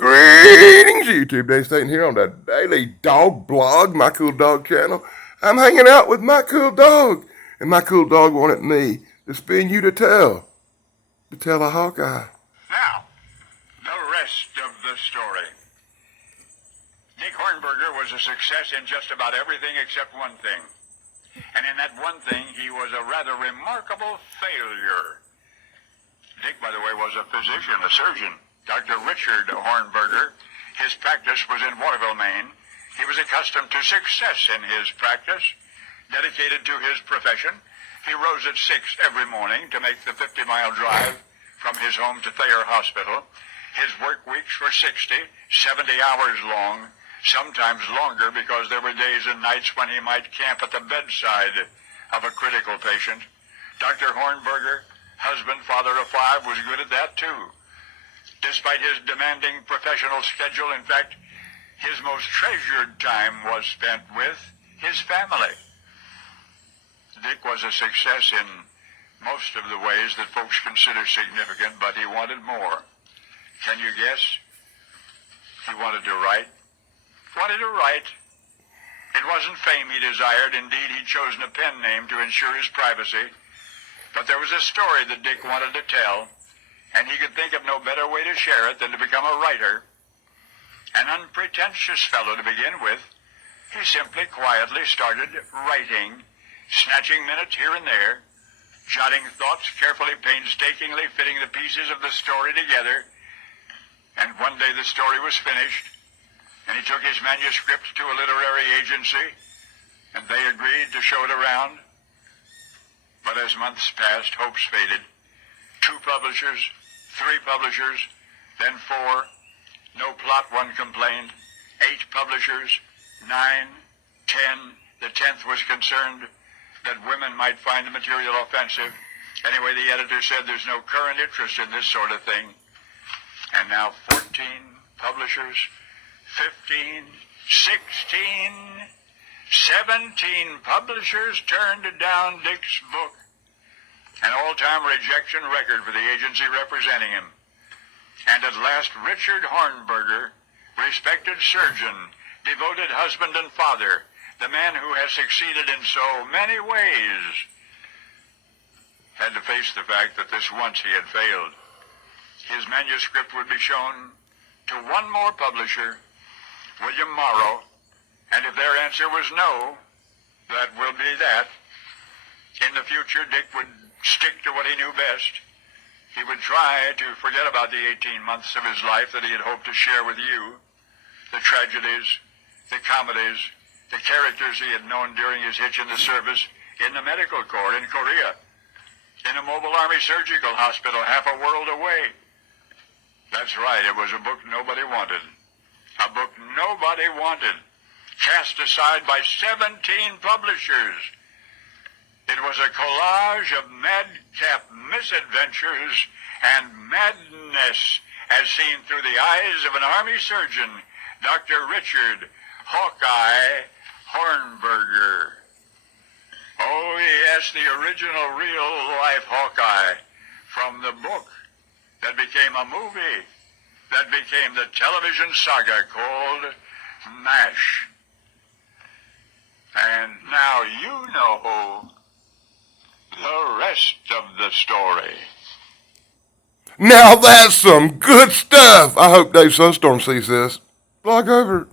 Greetings, YouTube. Dave Staten here on the Daily Dog Blog, My Cool Dog channel. I'm hanging out with my cool dog, and my cool dog wanted me to spin you to tell a Hawkeye. Now, the rest of the story. Dick Hornberger was a success in just about everything except one thing. And in that one thing, he was a rather remarkable failure. Dick, by the way, was a physician, a surgeon. Dr. Richard Hornberger. His practice was in Waterville, Maine. He was accustomed to success in his practice, dedicated to his profession. He rose at 6 every morning to make the 50-mile drive from his home to Thayer Hospital. His work weeks were 60, 70 hours long, sometimes longer because there were days and nights when he might camp at the bedside of a critical patient. Dr. Hornberger, husband, father of 5, was good at that too. Despite his demanding professional schedule, in fact, his most treasured time was spent with his family. Dick was a success in most of the ways that folks consider significant, but he wanted more. Can you guess? He wanted to write. It wasn't fame he desired. Indeed, he'd chosen a pen name to ensure his privacy. But there was a story that Dick wanted to tell, and he could think of no better way to share it than to become a writer. An unpretentious fellow to begin with, he simply quietly started writing, snatching minutes here and there, jotting thoughts carefully, painstakingly, fitting the pieces of the story together. And one day the story was finished, and he took his manuscript to a literary agency, and they agreed to show it around. But as months passed, hopes faded. 2 publishers, 3 publishers, then 4. No plot, 1 complained. 8 publishers, 9, 10. The 10th was concerned that women might find the material offensive. Anyway, the editor said there's no current interest in this sort of thing. And now 14 publishers, 15, 16, 17 publishers turned down Dick's book. An all-time rejection record for the agency representing him. And at last, Richard Hornberger, respected surgeon, devoted husband and father, the man who has succeeded in so many ways, had to face the fact that this once he had failed. His manuscript would be shown to one more publisher, William Morrow, and if their answer was no, that will be that. In the future, Dick would stick to what he knew best. He would try to forget about the 18 months of his life that he had hoped to share with you, the tragedies, the comedies, the characters he had known during his hitch in the service, in the medical corps in Korea, in a mobile army surgical hospital half a world away. That's right, it was a book nobody wanted. A book nobody wanted. Cast aside by 17 publishers. It was a collage of madcap misadventures and madness as seen through the eyes of an army surgeon, Dr. Richard Hawkeye Hornberger. Oh yes, the original real-life Hawkeye from the book that became a movie, that became the television saga called MASH. And now you know the rest of the story. Now that's some good stuff. I hope Dave Sunstorm sees this. Blog over.